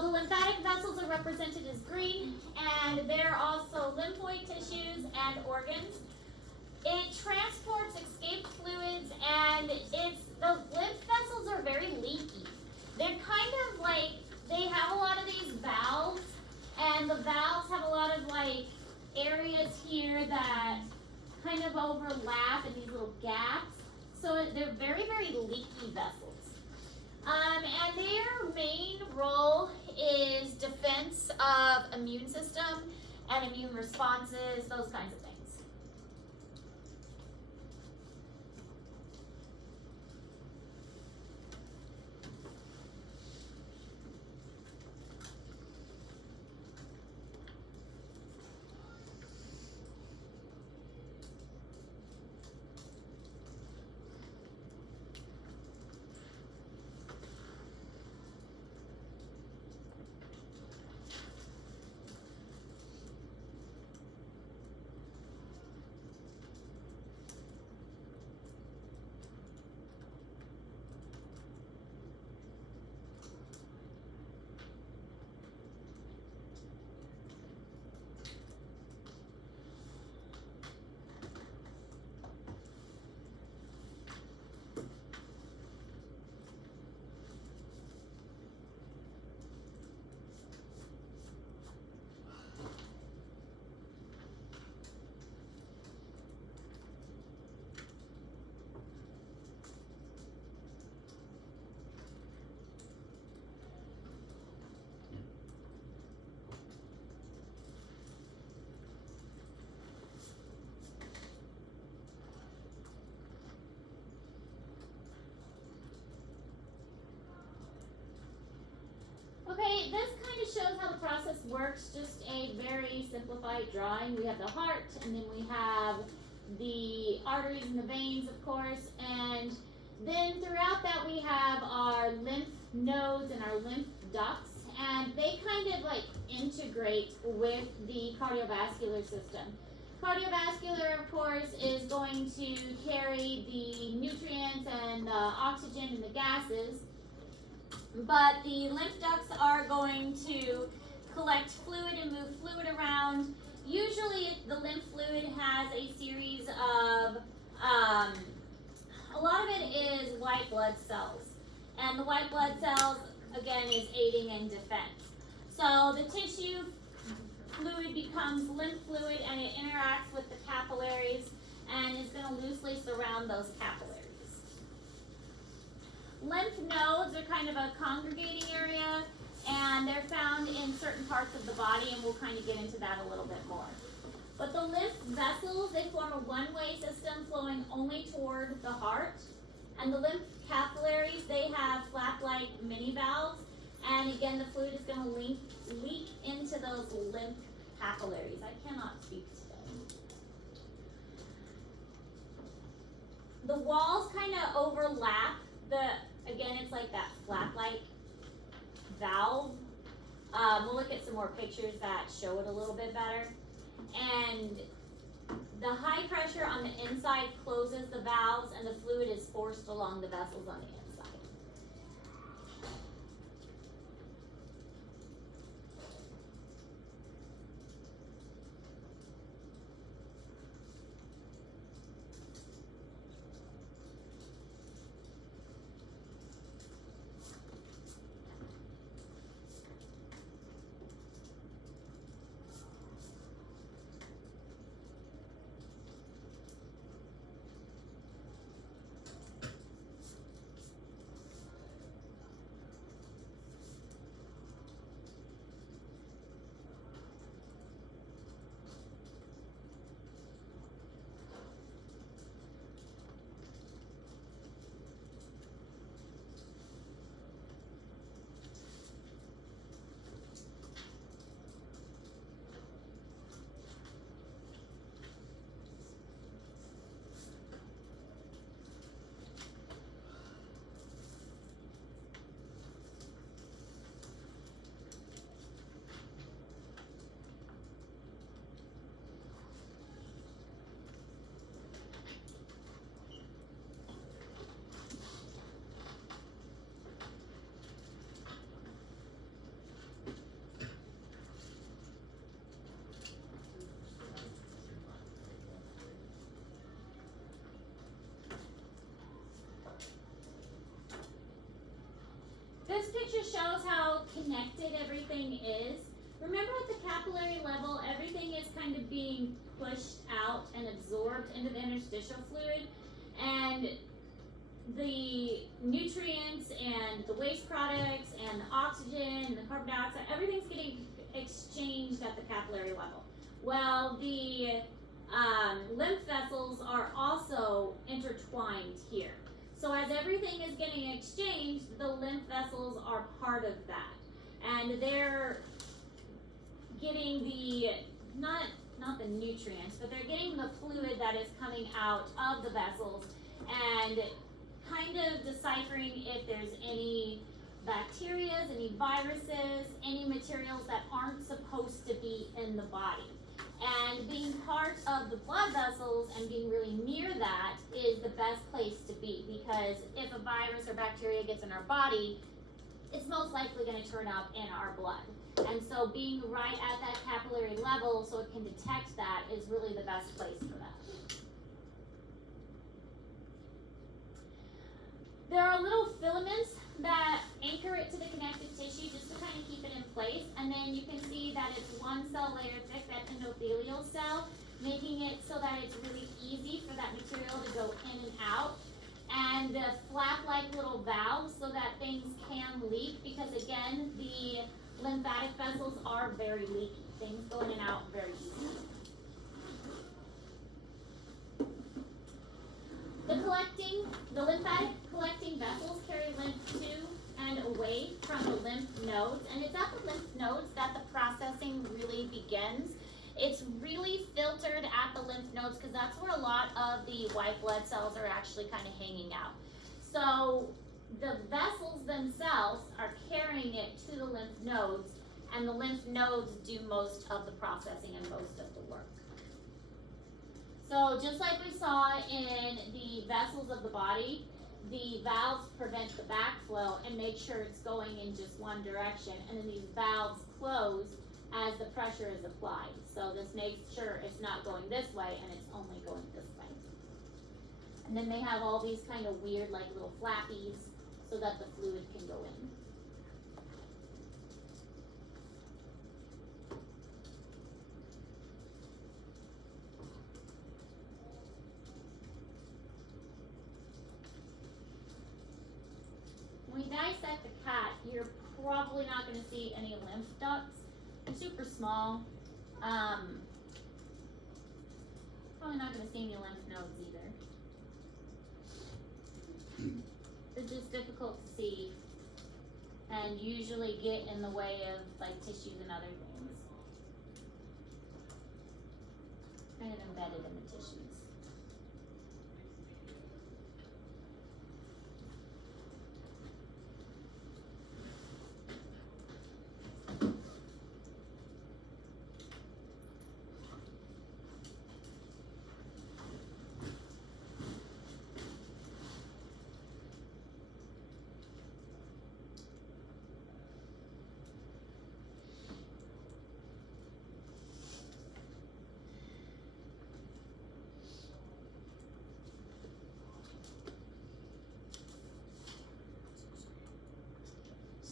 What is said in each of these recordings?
the lymphatic vessels are represented as green, and they're also lymphoid tissues and organs. It transports escaped fluids, and the lymph vessels are very leaky. They're kind of like, they have a lot of these valves, and the valves have a lot of like areas here that kind of overlap in these little gaps. So they're very, very leaky vessels. And their main role is defense of immune system and immune responses, those kinds of things. Okay, this kind of shows how the process works, just a very simplified drawing. We have the heart, and then we have the arteries and the veins, of course, and then throughout that we have our lymph nodes and our lymph ducts, and they kind of like integrate with the cardiovascular system. Cardiovascular, of course, is going to carry the nutrients and the oxygen and the gases, but the lymph ducts are going to collect fluid and move fluid around. Usually the lymph fluid has a series of, a lot of it is white blood cells. And the white blood cells, again, is aiding in defense. So the tissue fluid becomes lymph fluid, and it interacts with the capillaries and is going to loosely surround those capillaries. Lymph nodes are kind of a congregating area, and they're found in certain parts of the body, and we'll kind of get into that a little bit more. But the lymph vessels, they form a one-way system flowing only toward the heart. And the lymph capillaries, they have flap-like mini valves, and again, the fluid is going to leak into those lymph capillaries. I cannot speak today. The walls kind of overlap. Again, it's like that flap-like valve. We'll look at some more pictures that show it a little bit better. And the high pressure on the inside closes the valves, and the fluid is forced along the vessels on the inside. This picture shows how connected everything is. Remember at the capillary level, everything is kind of being pushed out and absorbed into the interstitial fluid, and the nutrients and the waste products and the oxygen and the carbon dioxide, everything's getting exchanged at the capillary level. Well, the lymph vessels are also intertwined here. So as everything is getting exchanged, the lymph vessels are part of that. And they're getting the, not the nutrients, but they're getting the fluid that is coming out of the vessels and kind of deciphering if there's any bacteria, any viruses, any materials that aren't supposed to be in the body. And being part of the blood vessels and being really near that is the best place to be, because if a virus or bacteria gets in our body, it's most likely going to turn up in our blood. And so being right at that capillary level so it can detect that is really the best place for that. There are little filaments that anchor it to the connective tissue just to kind of keep it in place. And then you can see that it's one cell layer thick, that endothelial cell, making it so that it's really easy for that material to go in and out. And the flap-like little valves so that things can leak, because again, the lymphatic vessels are very leaky. Things go in and out very easily. The lymphatic collecting vessels carry lymph to and away from the lymph nodes, and it's at the lymph nodes that the processing really begins. It's really filtered at the lymph nodes because that's where a lot of the white blood cells are actually kind of hanging out. So the vessels themselves are carrying it to the lymph nodes, and the lymph nodes do most of the processing and most of the work. So just like we saw in the vessels of the body, the valves prevent the backflow and make sure it's going in just one direction, and then these valves close as the pressure is applied. So this makes sure it's not going this way and it's only going this way. And then they have all these kind of weird like little flappies so that the fluid can go in. When we dissect the cat, you're probably not going to see any lymph ducts. They're super small. Probably not going to see any lymph nodes either. They're just difficult to see and usually get in the way of like tissues and other things. Kind of embedded in the tissues.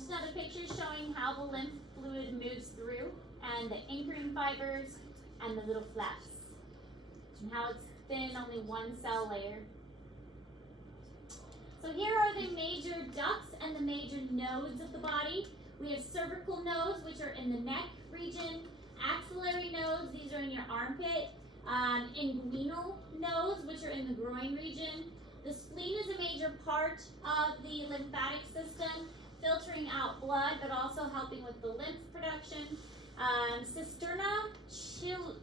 Another picture showing how the lymph fluid moves through, and the anchoring fibers and the little flaps, and how it's thin, only one cell layer. So here are the major ducts and the major nodes of the body. We have cervical nodes, which are in the neck region, axillary nodes, these are in your armpit, inguinal nodes, which are in the groin region. The spleen is a major part of the lymphatic system, filtering out blood, but also helping with the lymph production. Cisterna chili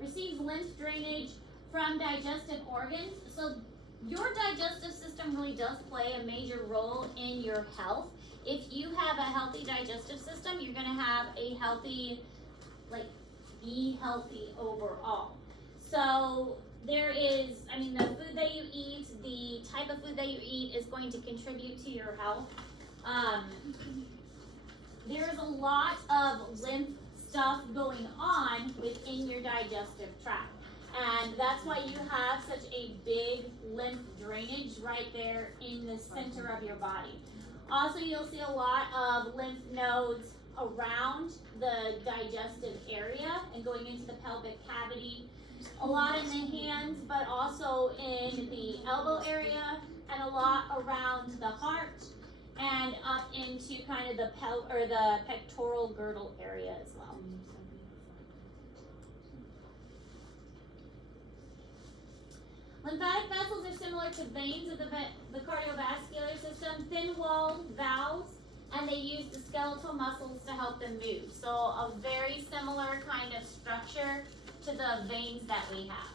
receives lymph drainage from digestive organs. So your digestive system really does play a major role in your health. If you have a healthy digestive system, you're going to have a healthy, be healthy overall. So there is, the food that you eat, the type of food that you eat is going to contribute to your health. There's a lot of lymph stuff going on within your digestive tract. And that's why you have such a big lymph drainage right there in the center of your body. Also, you'll see a lot of lymph nodes around the digestive area and going into the pelvic cavity. A lot in the hands, but also in the elbow area, and a lot around the heart and up into kind of the the pectoral girdle area as well. Lymphatic vessels are similar to veins of the cardiovascular system, thin-walled valves, and they use the skeletal muscles to help them move. So a very similar kind of structure to the veins that we have.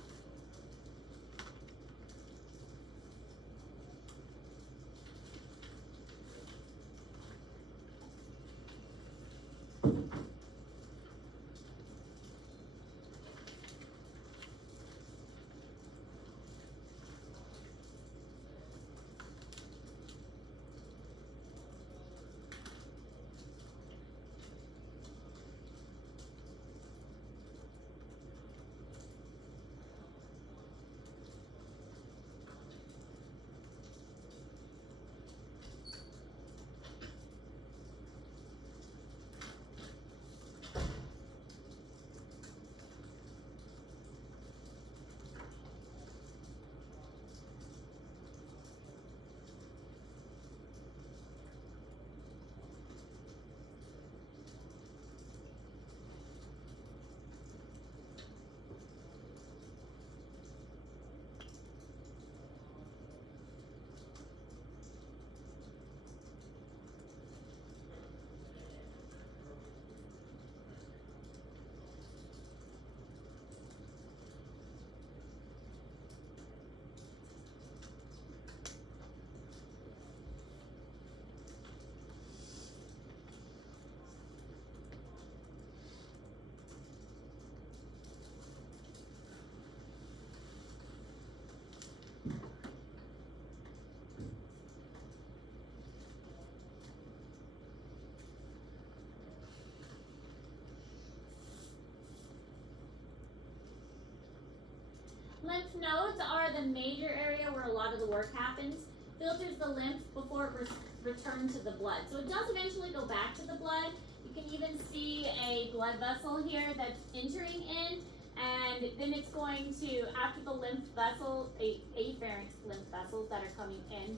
Lymph nodes are the major area where a lot of the work happens. Filters the lymph before it returns to the blood. So it does eventually go back to the blood. You can even see a blood vessel here that's entering in, and then it's going to, after the lymph vessel, afferent lymph vessels that are coming in.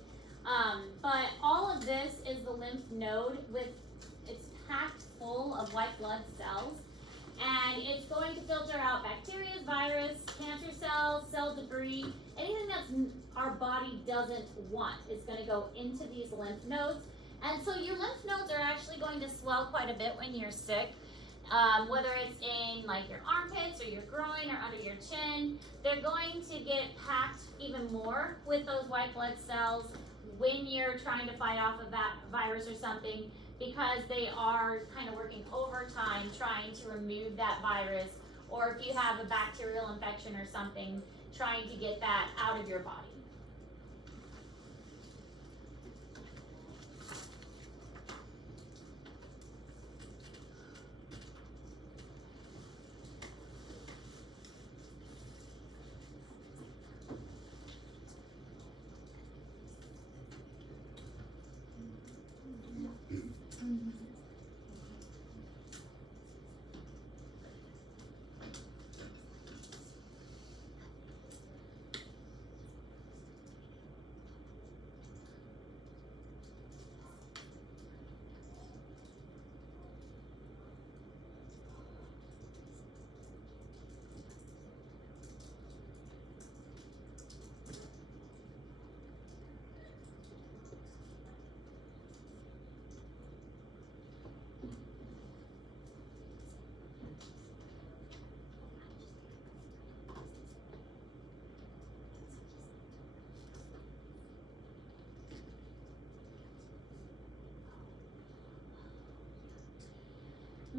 But all of this is the lymph node it's packed full of white blood cells. And it's going to filter out bacteria, virus, cancer cells, cell debris, anything that our body doesn't want is going to go into these lymph nodes. And so your lymph nodes are actually going to swell quite a bit when you're sick, whether it's in like your armpits or your groin or under your chin. They're going to get packed even more with those white blood cells when you're trying to fight off a virus or something, because they are kind of working overtime trying to remove that virus, or if you have a bacterial infection or something, trying to get that out of your body.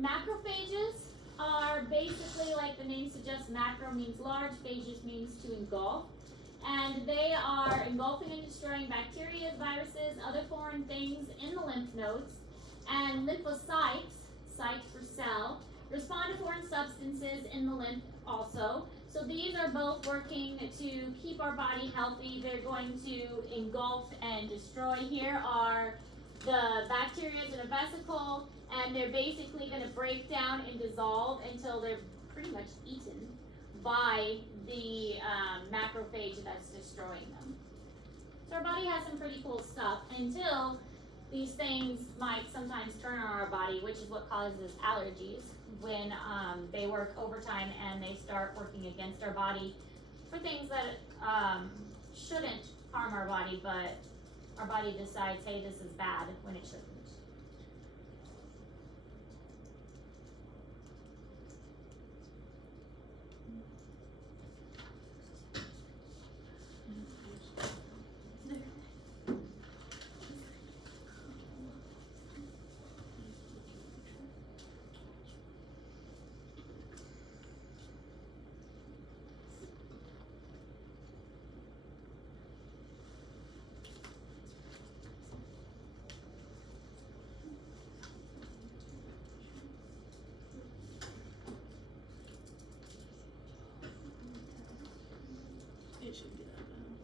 Macrophages are basically, like the name suggests, macro means large, phages means to engulf. And they are engulfing and destroying bacteria, viruses, other foreign things in the lymph nodes. And lymphocytes, site for cell, respond to foreign substances in the lymph also. So these are both working to keep our body healthy. They're going to engulf and destroy. Here are the bacteria in a vesicle, and they're basically going to break down and dissolve until they're pretty much eaten by the macrophage that's destroying them. So our body has some pretty cool stuff until these things might sometimes turn on our body, which is what causes allergies when they work overtime and they start working against our body for things that shouldn't harm our body, but our body decides, hey, this is bad when it shouldn't. It should get out now.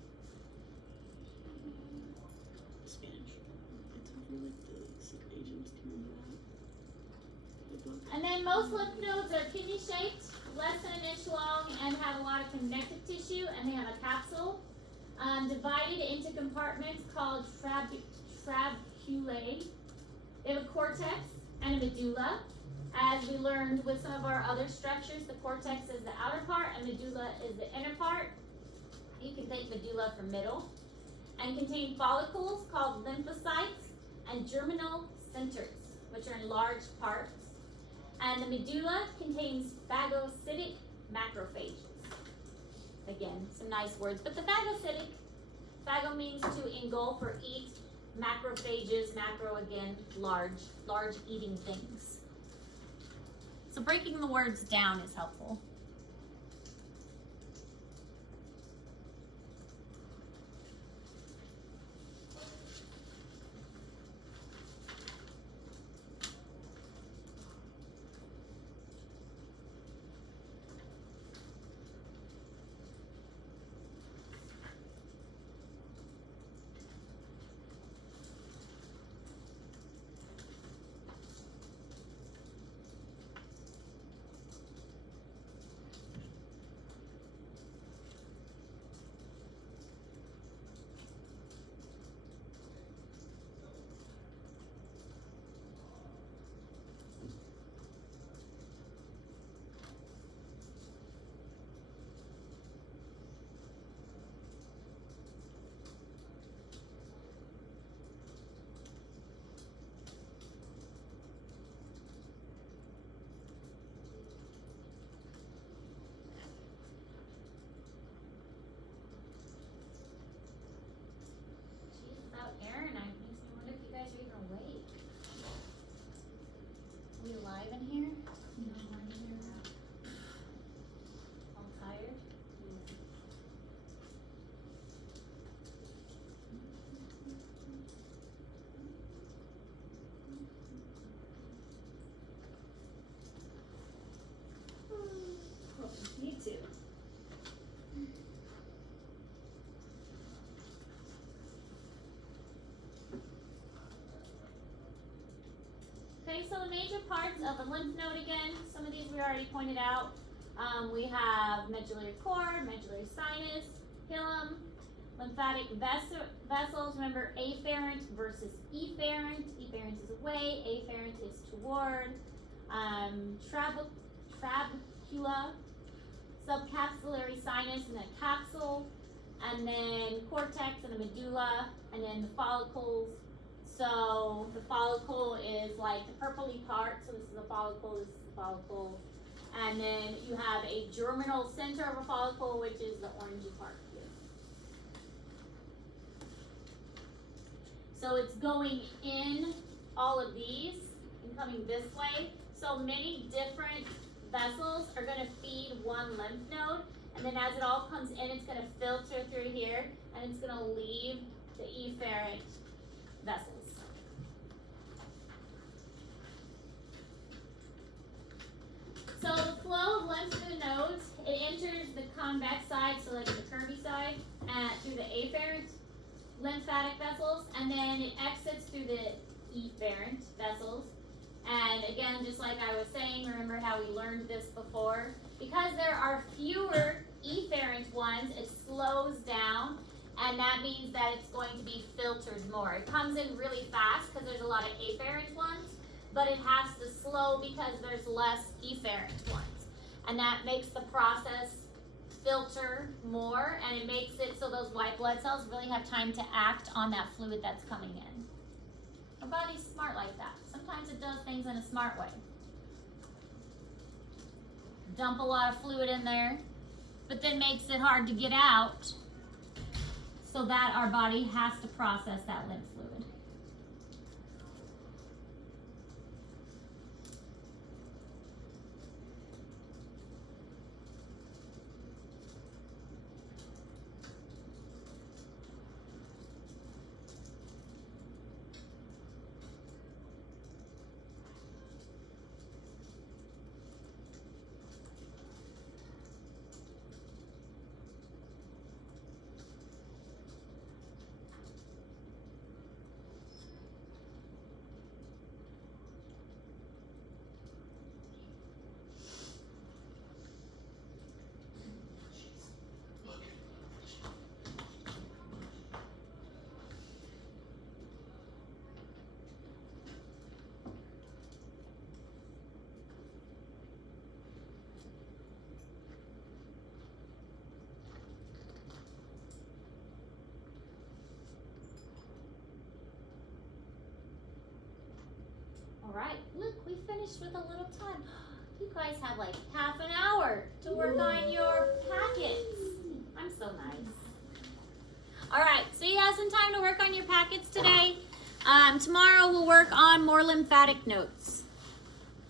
Spanish. It's over like the secret agents coming out. The book. And then most lymph nodes are kidney shaped, less than an inch long, and have a lot of connective tissue, and they have a capsule divided into compartments called trabeculae. They have a cortex and a medulla. As we learned with some of our other structures, the cortex is the outer part and medulla is the inner part. You can think medulla for middle. And contain follicles called lymphocytes and germinal centers, which are in large parts. And the medulla contains phagocytic macrophages. Again, some nice words. But the phagocytic, phago means to engulf or eat. Macrophages, macro again, large eating things. So breaking the words down is helpful. Aaron, I makes me wonder if you guys are even awake. Are we alive in here? No, I'm here. All tired? Me too. Okay, so the major parts of a lymph node again, some of these we already pointed out. We have medullary cord, medullary sinus, hilum, lymphatic vessels. Remember afferent versus efferent. Efferent is away, afferent is toward. Trabecula, subcapillary sinus and a capsule, and then cortex and a medulla, and then the follicles. So the follicle is like the purpley part, so this is a follicle, this is the follicle. And then you have a germinal center of a follicle, which is the orangey part here. So it's going in all of these and coming this way. So many different vessels are going to feed one lymph node, and then as it all comes in, it's going to filter through here, and it's going to leave the efferent vessels. So the flow of lymph through the nodes, it enters the convex side, so like the curvy side, through the afferent lymphatic vessels, and then it exits through the efferent vessels. And again, just like I was saying, remember how we learned this before? Because there are fewer efferent ones, it slows down, and that means that it's going to be filtered more. It comes in really fast because there's a lot of afferent ones, but it has to slow because there's less efferent ones. And that makes the process filter more, and it makes it so those white blood cells really have time to act on that fluid that's coming in. Our body's smart like that. Sometimes it does things in a smart way. Dump a lot of fluid in there, but then makes it hard to get out so that our body has to process that lymph fluid. Alright, look, we finished with a little time. You guys have like half an hour to work on your packets. I'm so nice. Alright, so you have some time to work on your packets today. Tomorrow we'll work on more lymphatic notes.